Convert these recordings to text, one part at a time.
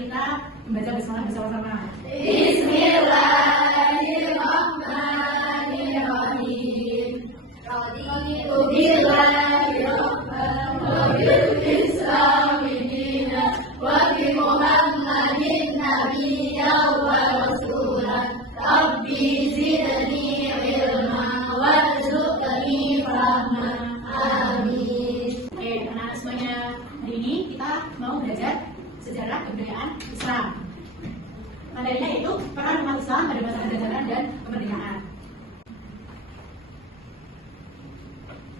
kita membaca bersama-sama. Bismillahirrahmanirrahim. Raditu billahi rabban wa bil islami dinan wa bi Muhammadin nabiyyan wa rasulan. Rabbi zidni ilman warzuqni fahman. Amin. Oke, anak semuanya, hari ini kita mau belajar sejarah kebudayaan Islam. Materinya yaitu peran umat Islam pada masa penjajahan dan kemerdekaan.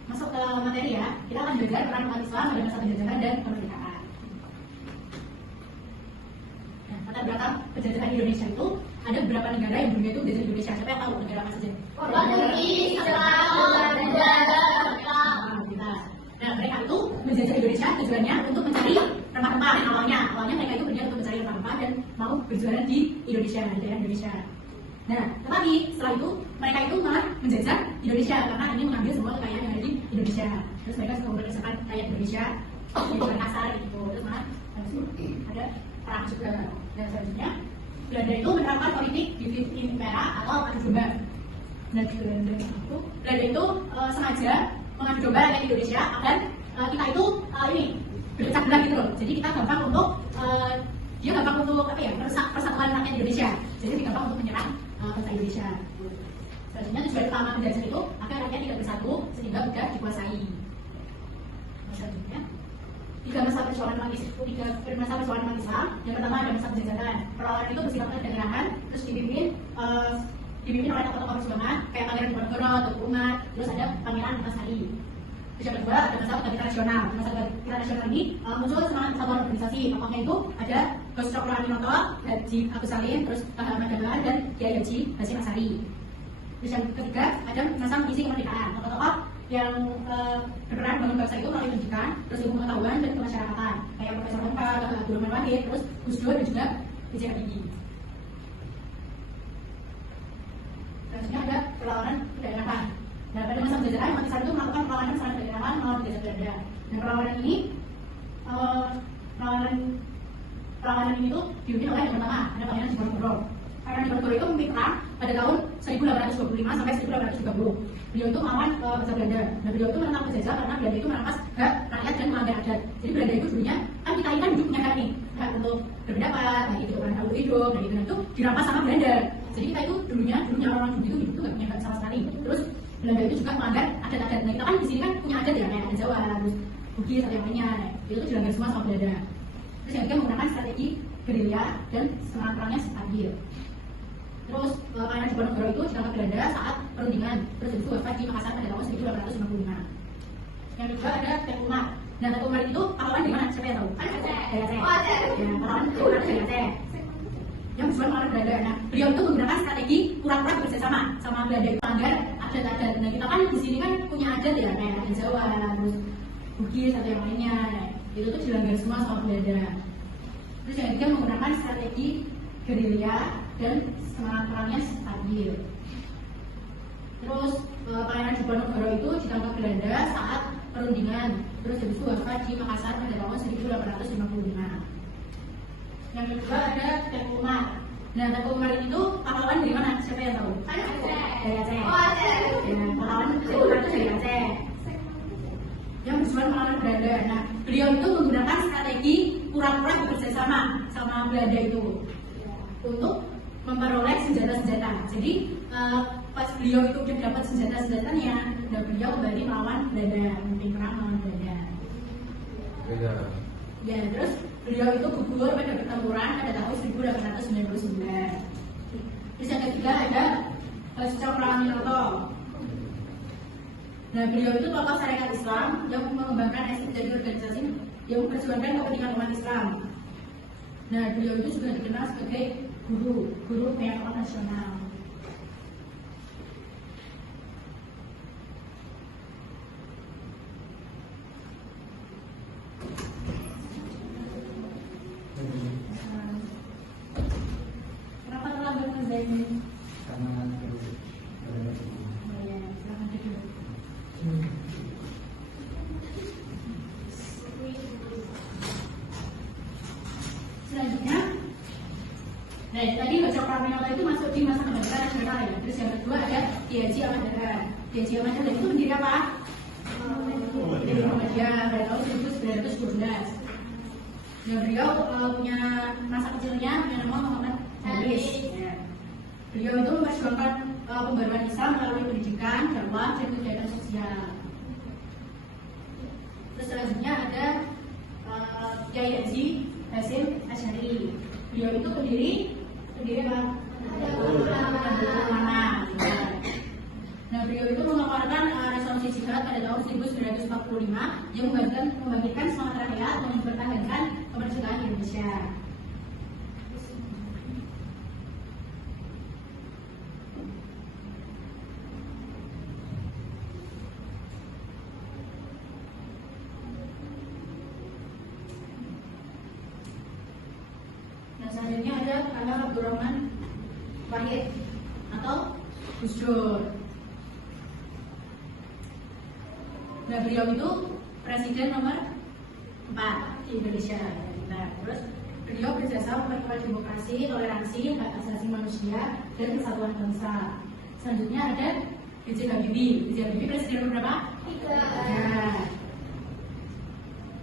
Masuk ke materi ya, kita akan belajar peran umat Islam pada masa penjajahan dan kemerdekaan. Nah, latar belakang penjajahan Indonesia itu ada beberapa negara yang dulunya itu menjajah Indonesia. Siapa yang tahu negara apa saja? Nah, mereka itu menjajah Indonesia tujuannya untuk mencari rempah-rempah. Awalnya mereka itu berniat untuk mencari rempah-rempah dan mau berjualan di Indonesia, di daerah Indonesia. Nah, tetapi setelah itu mereka itu malah menjajah Indonesia karena ini mengambil semua kekayaan yang ada di Indonesia. Terus mereka suka berdasarkan kekayaan Indonesia, dengan kasar gitu. Terus malah ada perang juga. Dan selanjutnya Belanda itu menerapkan politik divisi impera atau adu domba. Dan Belanda itu sengaja mengadu domba rakyat Indonesia agar kita itu ini berpecah belah gitu loh. Jadi kita gampang untuk dia gampang untuk apa ya, merusak persatuan rakyat Indonesia. Jadi gampang untuk menyerang bangsa Indonesia. Selanjutnya tujuan utama penjajah itu agar rakyat tidak bersatu sehingga mudah dikuasai. Selanjutnya tiga masa perjuangan umat Islam. Yang pertama ada masa penjajahan. Perlawanan itu bersifat kedaerahan, terus dipimpin oleh tokoh-tokoh perjuangan kayak Pangeran Diponegoro, Tengku Umar, terus ada Pangeran Antasari. Terus yang kedua ada masa kebangkitan nasional. Masa kebangkitan nasional ini muncul semangat kesatuan organisasi. Tokohnya itu ada Gus Cokro Aminoto, Haji Agus Salim, terus Ahmad Dahlan dan Kiai Haji Hasyim Asy'ari. Terus yang ketiga ada masa mengisi kemerdekaan. Tokoh-tokoh yang berperan membangun bangsa itu melalui pendidikan, terus ilmu pengetahuan dan kemasyarakatan kayak Profesor Hamka, Abdurrahman Wahid, terus Gus Dur dan juga B.J. Habibie. Selanjutnya ada perlawanan kedaerahan. Nah, pada masa penjajahan umat Islam itu melakukan perlawanan serangan kedaerahan melawan penjajah Belanda. Nah, perlawanan ini tuh dipimpin oleh yang pertama ada Pangeran Diponegoro. Pangeran Diponegoro itu memimpin perang pada tahun 1825 sampai 1830. Beliau itu melawan bangsa Belanda. Nah, beliau itu menentang penjajah karena Belanda itu merampas hak rakyat dan melanggar adat. Jadi Belanda itu dulunya kan kita ini kan hidup punya hak nih, hak untuk berpendapat, hak itu kan hak untuk hidup, nah itu dirampas sama Belanda. Jadi kita itu dulunya orang-orang dulu itu hidup itu nggak punya hak sama sekali. Terus Belanda itu juga melanggar adat-adat. Nah, kita kan di sini kan punya adat ya, kayak adat Jawa, terus Bugis atau yang lainnya. Nah, itu tuh dilanggar semua sama Belanda. Terus yang ketiga menggunakan strategi gerilya dan serangan perangnya stabil. Terus Pangeran Diponegoro itu ditangkap Belanda saat perundingan, terus itu wafat di Makassar pada tahun 1855. Yang kedua ada Tengku Umar. Nah, Tengku Umar itu pahlawan di mana? Siapa yang tahu? Dari Aceh. Ya, pahlawan Tengku Umar dari Aceh yang berjuang melawan Belanda. Nah, beliau itu menggunakan strategi pura-pura bekerjasama sama Belanda itu melanggar adat-adat. Nah, kita kan di sini kan punya adat ya, kayak adat Jawa, terus Bugis atau yang lainnya. Nah, itu tuh dilanggar semua sama Belanda. Terus yang ketiga menggunakan strategi gerilya dan semangat perangnya stabil. Terus Pangeran Diponegoro itu ditangkap Belanda saat perundingan, terus habis itu wafat di Makassar pada tahun 1855. Yang kedua ada Tengku Umar. Nah, Tengku Umar itu pahlawan dari mana? Siapa yang tahu? Dari Aceh. Ya, pahlawan Tengku Umar itu dari Aceh yang berjuang melawan Belanda. Nah, beliau itu menggunakan strategi pura-pura bekerjasama sama Belanda itu untuk memperoleh senjata-senjata. Jadi pas beliau itu udah dapat senjata-senjatanya, dan beliau kembali melawan Belanda, memimpin perang melawan Belanda. Ya, terus beliau itu gugur pada pertempuran pada tahun 1899. Terus yang ketiga ada Gus Cokro Aminoto. Nah, beliau itu tokoh syariat Islam yang mengembangkan jadi organisasi yang memperjuangkan kepentingan umat Islam. Nah, beliau itu juga dikenal sebagai guru pengetahuan nasional. Kenapa terlambat ngerjainnya? Karena Ya, silahkan duduk. Selanjutnya Nah, tadi baca Pramila itu masuk di masa kebencanaan nasional ya. Terus yang kedua ada DNC Ahmad Dahlan. DNC Ahmad Dahlan itu pendiri apa? Pendiri Muhammadiyah pada tahun 1912. Nah, beliau punya masa kecilnya punya nama Muhammad Haris. Ya. Beliau itu memperjuangkan pembaruan Islam melalui pendidikan, dakwah, dan kegiatan sosial. Terus selanjutnya ada Kiai Haji Hasyim Asy'ari. Beliau itu pendiri apa? Ulama. Nah, beliau itu mengeluarkan resolusi jihad pada tahun 1945 yang membangkitkan semangat rakyat untuk mempertahankan kemerdekaan Indonesia. Selanjutnya ada Abdurrahman Wahid atau Gus Dur. Nah, beliau itu presiden nomor 4 di Indonesia. Nah, terus beliau berjasa memperkuat demokrasi, toleransi, hak asasi manusia, dan kesatuan bangsa. Selanjutnya ada B.J. Habibie. B.J. Habibie presiden nomor berapa? 3.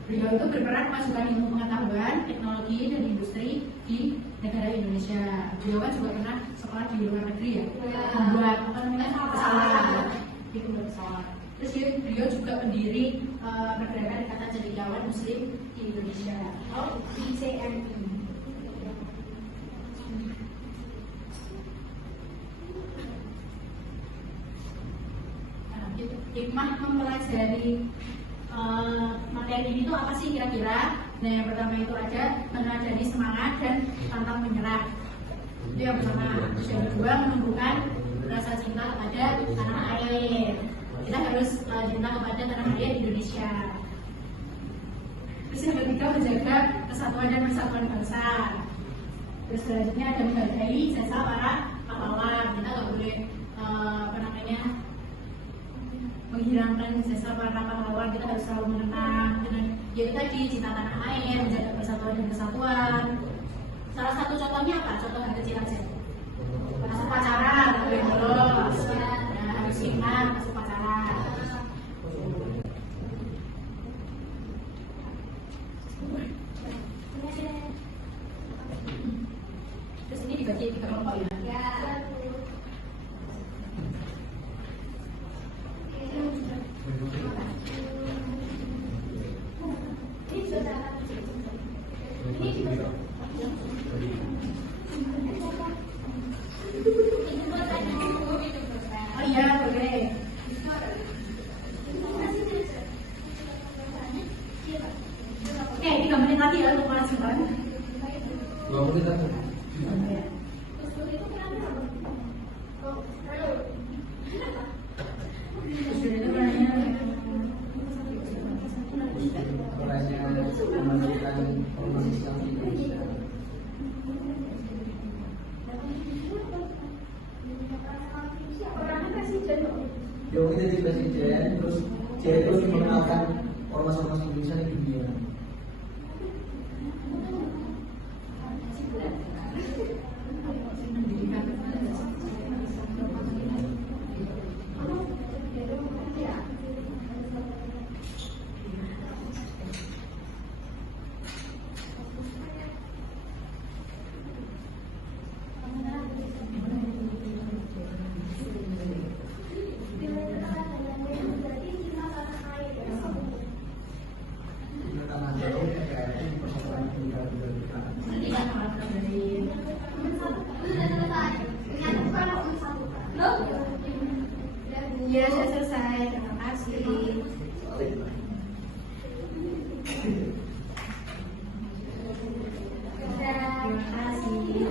Beliau itu berperan memajukan ilmu pengetahuan, teknologi, dan industri di negara Indonesia. Beliau kan juga pernah sekolah di luar negeri ya, membuat pesawat, pesawat. Terus beliau juga pendiri pergerakan Ikatan Cendekiawan Muslim di Indonesia, atau ICMI. Hikmah mempelajari materi ini tuh apa sih kira-kira? Nah, yang pertama itu ada meneladani semangat dan pantang menyerah. Itu yang pertama. Terus yang kedua menumbuhkan rasa cinta kepada tanah air. Kita harus cinta kepada tanah air Indonesia. Terus yang ketiga menjaga kesatuan dan persatuan bangsa. Terus selanjutnya ada menghargai jasa para pahlawan. Kita nggak boleh menghilangkan jasa para pahlawan. Kita harus selalu mengenang dengan yaitu tadi cinta tanah air, menjaga persatuan dan kesatuan. Salah satu contohnya apa? Contoh yang kecil aja. Masuk pacaran, nggak boleh bolos. Nah, harus ingat masuk pacaran. Terus ini dibagi 3 kelompok ya. Oh iya, boleh. Oke, 3 menit lagi ya untuk mahasiswa. 2 menit lagi. Dia kita jadi presiden, terus dia terus mengenalkan ormas-ormas Indonesia di dunia. Ya, saya selesai. Terima kasih. Terima kasih.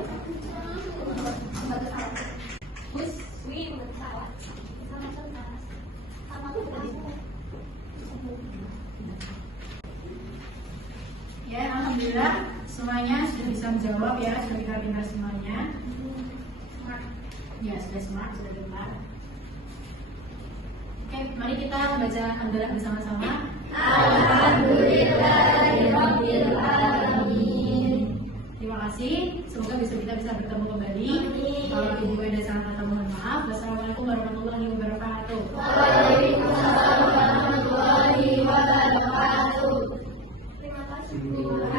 Ya, alhamdulillah semuanya sudah bisa menjawab ya, sudah pintar-pintar semuanya. Ya, sudah smart, sudah pintar. Oke, mari kita membaca hamdalah bersama-sama. Alhamdulillahirabbil alamin. Terima kasih. kasih. Semoga besok kita bisa bertemu kembali. Kalau ibu ada salah kata mohon maaf. Wassalamualaikum warahmatullahi wabarakatuh. Waalaikumsalam warahmatullahi wabarakatuh. Terima kasih.